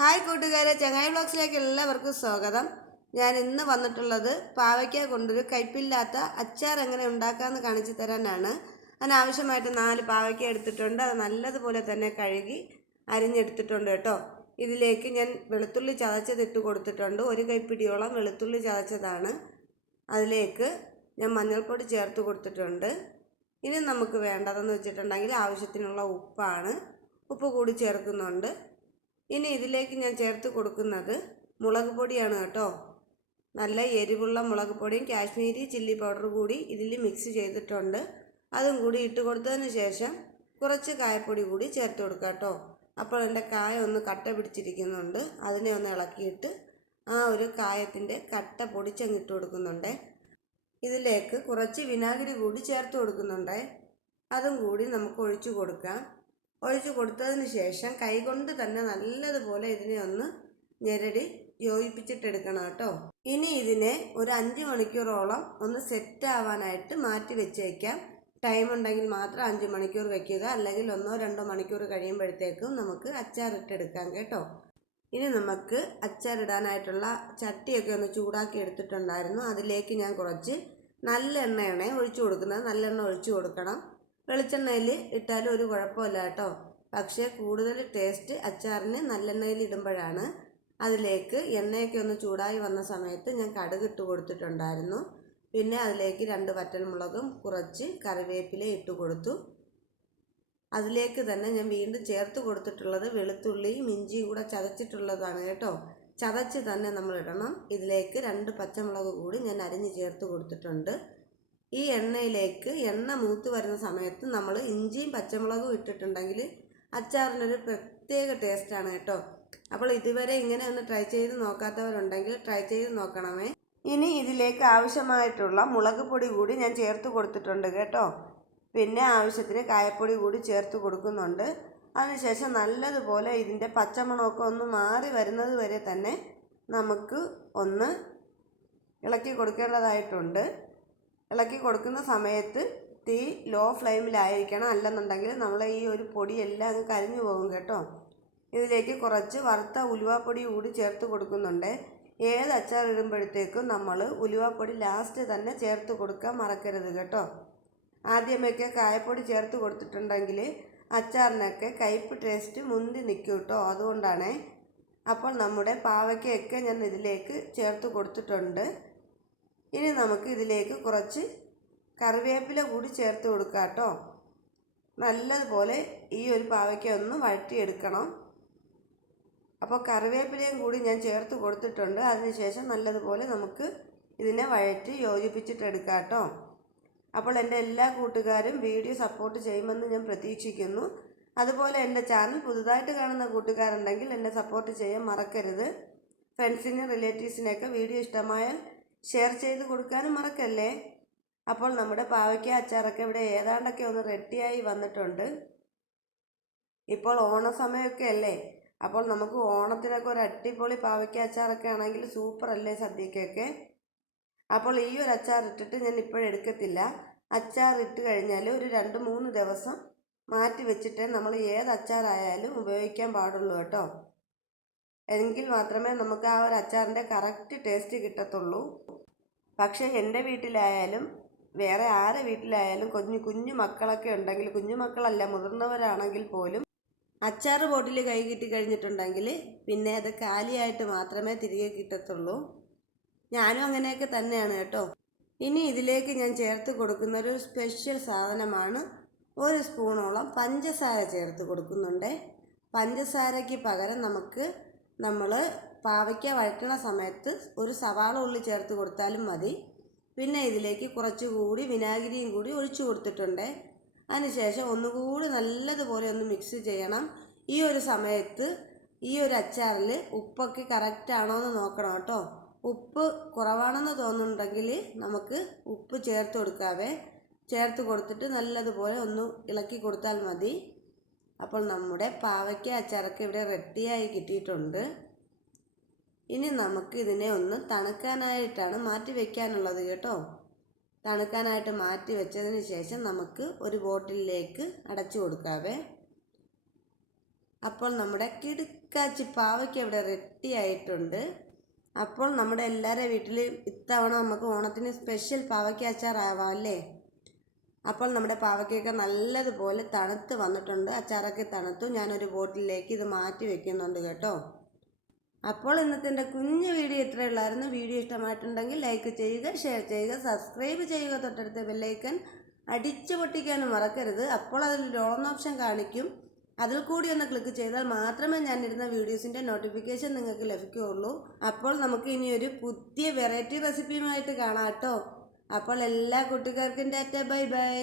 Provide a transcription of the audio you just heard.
Hi കൂട്ടുകാരെ ചങ്ങായി ബ്ലോഗ്സിലേക്ക് എല്ലാവർക്കും സ്വാഗതം. ഞാൻ ഇന്ന് വന്നിട്ടുള്ളത് പാവയ്ക്ക കൊണ്ടൊരു കയ്പില്ലാത്ത അച്ചാർ എങ്ങനെ ഉണ്ടാക്കാമെന്ന് കാണിച്ചു തരാനാണ്. അതിനാവശ്യമായിട്ട് നാല് പാവയ്ക്ക എടുത്തിട്ടുണ്ട്. അത് നല്ലതുപോലെ തന്നെ കഴുകി അരിഞ്ഞെടുത്തിട്ടുണ്ട് കേട്ടോ. ഇതിലേക്ക് ഞാൻ വെളുത്തുള്ളി ചതച്ചത് ഇട്ട് കൊടുത്തിട്ടുണ്ട്. ഒരു കൈപ്പിടിയോളം വെളുത്തുള്ളി ചതച്ചതാണ്. അതിലേക്ക് ഞാൻ മഞ്ഞൾപ്പൊടി ചേർത്ത് കൊടുത്തിട്ടുണ്ട്. ഇനി നമുക്ക് വേണ്ടതെന്ന് വെച്ചിട്ടുണ്ടെങ്കിൽ ആവശ്യത്തിനുള്ള ഉപ്പാണ്. ഉപ്പ് കൂടി ചേർക്കുന്നുണ്ട്. ഇനി ഇതിലേക്ക് ഞാൻ ചേർത്ത് കൊടുക്കുന്നത് മുളക് പൊടിയാണ് കേട്ടോ. നല്ല എരിവുള്ള മുളക് പൊടിയും കാശ്മീരി ചില്ലി പൗഡർ കൂടി ഇതിൽ മിക്സ് ചെയ്തിട്ടുണ്ട്. അതും കൂടി ഇട്ട് കൊടുത്തതിന് ശേഷം കുറച്ച് കായപ്പൊടി കൂടി ചേർത്ത് കൊടുക്കുക കേട്ടോ. അപ്പോൾ എന്റെ കായ ഒന്ന് കട്ട പിടിച്ചിരിക്കുന്നുണ്ട്. അതിനെ ഒന്ന് ഇളക്കിയിട്ട് ആ ഒരു കായത്തിന്റെ കട്ട പൊടിച്ചങ്ങിട്ട് കൊടുക്കുന്നുണ്ട്. ഇതിലേക്ക് കുറച്ച് വിനാഗിരി കൂടി ചേർത്ത് കൊടുക്കുന്നുണ്ട്. അതും കൂടി നമുക്ക് ഒഴിച്ചു കൊടുക്കാം. ഒഴിച്ചു കൊടുത്തതിന് ശേഷം കൈകൊണ്ട് തന്നെ നല്ലതുപോലെ ഇതിനെ ഒന്ന് ഞെരടി യോജിപ്പിച്ചിട്ടെടുക്കണം കേട്ടോ. ഇനി ഇതിനെ ഒരു അഞ്ച് മണിക്കൂറോളം ഒന്ന് സെറ്റ് ആവാനായിട്ട് മാറ്റി വെച്ചേക്കാം. ടൈം ഉണ്ടെങ്കിൽ മാത്രം അഞ്ച് മണിക്കൂർ വെക്കുക. അല്ലെങ്കിൽ ഒന്നോ രണ്ടോ മണിക്കൂർ കഴിയുമ്പോഴത്തേക്കും നമുക്ക് അച്ചാറിട്ടെടുക്കാം കേട്ടോ. ഇനി നമുക്ക് അച്ചാറിടാനായിട്ടുള്ള ചട്ടിയൊക്കെ ഒന്ന് ചൂടാക്കി എടുത്തിട്ടുണ്ടായിരുന്നു. അതിലേക്ക് ഞാൻ കുറച്ച് നല്ലെണ്ണയാണ് ഒഴിച്ചു കൊടുക്കുന്നത്. നല്ലെണ്ണ ഒഴിച്ചു കൊടുക്കണം. വെളിച്ചെണ്ണയിൽ ഇട്ടാലും ഒരു കുഴപ്പമില്ല കേട്ടോ. പക്ഷേ കൂടുതൽ ടേസ്റ്റ് അച്ചാറിന് നല്ലെണ്ണയിൽ ഇടുമ്പോഴാണ് അതിലേക്ക് എണ്ണയൊക്കെ ഒന്ന് ചൂടായി വന്ന സമയത്ത് ഞാൻ കടുക് ഇട്ട് കൊടുത്തിട്ടുണ്ടായിരുന്നു. പിന്നെ അതിലേക്ക് രണ്ട് വറ്റൽമുളകും കുറച്ച് കറിവേപ്പില ഇട്ട് കൊടുത്തു. അതിലേക്ക് തന്നെ ഞാൻ വീണ്ടും ചേർത്ത് കൊടുത്തിട്ടുള്ളത് വെളുത്തുള്ളിയും ഇഞ്ചിയും കൂടെ ചതച്ചിട്ടുള്ളതാണ് കേട്ടോ. ചതച്ച് തന്നെ നമ്മൾ ഇടണം. ഇതിലേക്ക് രണ്ട് പച്ചമുളക് കൂടി ഞാൻ അരിഞ്ഞ് ചേർത്ത് കൊടുത്തിട്ടുണ്ട്. ഈ എണ്ണയിലേക്ക് എണ്ണ മൂത്ത് വരുന്ന സമയത്ത് നമ്മൾ ഇഞ്ചിയും പച്ചമുളകും ഇട്ടിട്ടുണ്ടെങ്കിൽ അച്ചാറിനൊരു പ്രത്യേക ടേസ്റ്റാണ് കേട്ടോ. അപ്പോൾ ഇതുവരെ ഇങ്ങനെ ഒന്ന് ട്രൈ ചെയ്ത് നോക്കാത്തവരുണ്ടെങ്കിൽ ട്രൈ ചെയ്ത് നോക്കണമേ. ഇനി ഇതിലേക്ക് ആവശ്യമായിട്ടുള്ള മുളക് പൊടി കൂടി ഞാൻ ചേർത്ത് കൊടുത്തിട്ടുണ്ട് കേട്ടോ. പിന്നെ ആവശ്യത്തിന് കായപ്പൊടി കൂടി ചേർത്ത് കൊടുക്കുന്നുണ്ട്. അതിനുശേഷം നല്ലതുപോലെ ഇതിന്റെ പച്ചമണമൊക്കെ ഒന്ന് മാറി വരുന്നത് വരെ തന്നെ നമുക്ക് ഒന്ന് ഇളക്കി കൊടുക്കേണ്ടതായിട്ടുണ്ട്. ഇളക്കി കൊടുക്കുന്ന സമയത്ത് തീ ലോ ഫ്ലെയിമിലായിരിക്കണം അല്ലെന്നുണ്ടെങ്കിൽ നമ്മൾ ഈ ഒരു പൊടിയെല്ലാം അങ്ങ് കരിഞ്ഞു പോകും കേട്ടോ. ഇതിലേക്ക് കുറച്ച് വറുത്ത ഉലുവാപ്പൊടി കൂടി ചേർത്ത് കൊടുക്കുന്നുണ്ട്. ഏത് അച്ചാർ ഇടുമ്പോഴത്തേക്കും നമ്മൾ ഉലുവാപ്പൊടി ലാസ്റ്റ് തന്നെ ചേർത്ത് കൊടുക്കാൻ മറക്കരുത് കേട്ടോ. ആദ്യമൊക്കെ കായപ്പൊടി ചേർത്ത് കൊടുത്തിട്ടുണ്ടെങ്കിൽ അച്ചാറിനൊക്കെ കയ്പ്പ് ടേസ്റ്റ് മുന്തി നിൽക്കും കേട്ടോ. അതുകൊണ്ടാണ്. അപ്പോൾ നമ്മുടെ പാവയ്ക്കയൊക്കെ ഞാൻ ഇതിലേക്ക് ചേർത്ത് കൊടുത്തിട്ടുണ്ട്. ഇനി നമുക്ക് ഇതിലേക്ക് കുറച്ച് കറിവേപ്പില കൂടി ചേർത്ത് കൊടുക്കാം കേട്ടോ. നല്ലതുപോലെ ഈ ഒരു പാവയ്ക്ക ഒന്ന് വഴറ്റിയെടുക്കണം. അപ്പോൾ കറിവേപ്പിലയും കൂടി ഞാൻ ചേർത്ത് കൊടുത്തിട്ടുണ്ട്. അതിനുശേഷം നല്ലതുപോലെ നമുക്ക് ഇതിനെ വഴറ്റി യോജിപ്പിച്ചിട്ടെടുക്കാം കേട്ടോ. അപ്പോൾ എന്റെ എല്ലാ കൂട്ടുകാരും വീഡിയോ സപ്പോർട്ട് ചെയ്യുമെന്ന് ഞാൻ പ്രതീക്ഷിക്കുന്നു. അതുപോലെ എന്റെ ചാനൽ പുതുതായിട്ട് കാണുന്ന കൂട്ടുകാരുണ്ടെങ്കിൽ എന്നെ സപ്പോർട്ട് ചെയ്യാൻ മറക്കരുത്. ഫ്രണ്ട്സിനും റിലേറ്റീവ്സിനെയൊക്കെ വീഡിയോ ഇഷ്ടമായാൽ ഷെയർ ചെയ്ത് കൊടുക്കാനും മറക്കല്ലേ? അപ്പോൾ നമ്മുടെ പാവയ്ക്ക അച്ചാറൊക്കെ ഇവിടെ ഏതാണ്ടൊക്കെ ഒന്ന് റെഡിയായി വന്നിട്ടുണ്ട്. ഇപ്പോൾ ഓണസമയമൊക്കെ അല്ലേ? അപ്പോൾ നമുക്ക് ഓണത്തിനൊക്കെ ഒരു അടിപൊളി പാവയ്ക്ക അച്ചാറൊക്കെ ആണെങ്കിൽ സൂപ്പർ അല്ലേ സദ്യക്കൊക്കെ? അപ്പോൾ ഈ ഒരു അച്ചാർ ഇട്ടിട്ട് ഞാൻ ഇപ്പോഴെടുക്കത്തില്ല അച്ചാർ ഇട്ട് കഴിഞ്ഞാൽ ഒരു രണ്ട് മൂന്ന് ദിവസം മാറ്റി വെച്ചിട്ടേ നമ്മൾ ഏത് അച്ചാറായാലും ഉപയോഗിക്കാൻ പാടുള്ളൂ കേട്ടോ. എങ്കിൽ മാത്രമേ നമുക്ക് ആ ഒരു അച്ചാറിന്റെ കറക്റ്റ് ടേസ്റ്റ് കിട്ടത്തുള്ളൂ. പക്ഷേ എന്റെ വീട്ടിലായാലും വേറെ ആരെ വീട്ടിലായാലും കുഞ്ഞു കുഞ്ഞു മക്കളൊക്കെ ഉണ്ടെങ്കിൽ കുഞ്ഞു മക്കളല്ല മുതിർന്നവരാണെങ്കിൽ പോലും അച്ചാർ ബോട്ടിൽ കൈ കിട്ടി കഴിഞ്ഞിട്ടുണ്ടെങ്കിൽ പിന്നെ അത് കാലിയായിട്ട് മാത്രമേ തിരികെ കിട്ടത്തുള്ളൂ. ഞാനും അങ്ങനെയൊക്കെ തന്നെയാണ് കേട്ടോ. ഇനി ഇതിലേക്ക് ഞാൻ ചേർത്ത് കൊടുക്കുന്ന ഒരു സ്പെഷ്യൽ സാധനമാണ് ഒരു സ്പൂണോളം പഞ്ചസാര ചേർത്ത് കൊടുക്കുന്നുണ്ട്. പഞ്ചസാരയ്ക്ക് പകരം നമുക്ക് നമ്മൾ പാവയ്ക്ക വഴറ്റണ സമയത്ത് ഒരു സവാള ഉള്ളി ചേർത്ത് കൊടുത്താലും മതി. പിന്നെ ഇതിലേക്ക് കുറച്ചുകൂടി വിനാഗിരിയും കൂടി ഒഴിച്ചു കൊടുത്തിട്ടുണ്ട്. അതിനുശേഷം ഒന്നുകൂടി നല്ലതുപോലെ ഒന്ന് മിക്സ് ചെയ്യണം. ഈ ഒരു സമയത്ത് ഈ ഒരു അച്ചാറിൽ ഉപ്പൊക്കെ കറക്റ്റാണോ എന്ന് നോക്കണം കേട്ടോ. ഉപ്പ് കുറവാണെന്ന് തോന്നുന്നുണ്ടെങ്കിൽ നമുക്ക് ഉപ്പ് ചേർത്ത് കൊടുക്കാവേ. ചേർത്ത് കൊടുത്തിട്ട് നല്ലതുപോലെ ഒന്ന് ഇളക്കി കൊടുത്താൽ മതി. അപ്പോൾ നമ്മുടെ പാവയ്ക്ക അച്ചാറൊക്കെ ഇവിടെ റെഡിയായി കിട്ടിയിട്ടുണ്ട്. ഇനി നമുക്ക് ഇതിനെ ഒന്ന് തണുക്കാനായിട്ടാണ് മാറ്റി വെക്കാനുള്ളത് കേട്ടോ. തണുക്കാനായിട്ട് മാറ്റി വെച്ചതിന് ശേഷം നമുക്ക് ഒരു ബോട്ടിലേക്ക് അടച്ചു കൊടുക്കാവേ. അപ്പോൾ നമ്മുടെ കിടുക്കാച്ചി പാവയ്ക്ക് ഇവിടെ റെഡി ആയിട്ടുണ്ട് അപ്പോൾ നമ്മുടെ എല്ലാവരുടെ വീട്ടിൽ ഇത്തവണ നമുക്ക് ഓണത്തിന് സ്പെഷ്യൽ പാവയ്ക്ക അച്ചാറാവാം അല്ലേ? അപ്പോൾ നമ്മുടെ പാവയ്ക്കൊക്കെ നല്ലതുപോലെ തണുത്ത് വന്നിട്ടുണ്ട്. അച്ചാറൊക്കെ തണുത്തു. ഞാനൊരു ബോട്ടിലേക്ക് ഇത് മാറ്റി വെക്കുന്നുണ്ട് കേട്ടോ. അപ്പോൾ ഇന്നത്തെ എന്റെ കുഞ്ഞു വീഡിയോ ഇത്രയേ ഉള്ളായിരുന്നു. വീഡിയോ ഇഷ്ടമായിട്ടുണ്ടെങ്കിൽ ലൈക്ക് ചെയ്യുക ഷെയർ ചെയ്യുക സബ്സ്ക്രൈബ് ചെയ്യുക. തൊട്ടടുത്ത ബെല്ലൈക്കൻ അടിച്ചു പൊട്ടിക്കാനും മറക്കരുത്. അപ്പോൾ അതിൽ ലോൺ ഓപ്ഷൻ കാണിക്കും. അതിൽ കൂടി ഒന്ന് ക്ലിക്ക് ചെയ്താൽ മാത്രമേ ഞാൻ ഇടുന്ന വീഡിയോസിന്റെ നോട്ടിഫിക്കേഷൻ നിങ്ങൾക്ക് ലഭിക്കുകയുള്ളൂ. അപ്പോൾ നമുക്ക് ഇനി ഒരു പുതിയ വെറൈറ്റി റെസിപ്പിയുമായിട്ട് കാണാം കേട്ടോ. അപ്പോൾ എല്ലാ കൂട്ടുകാർക്കും ടാറ്റ ബൈ ബൈ.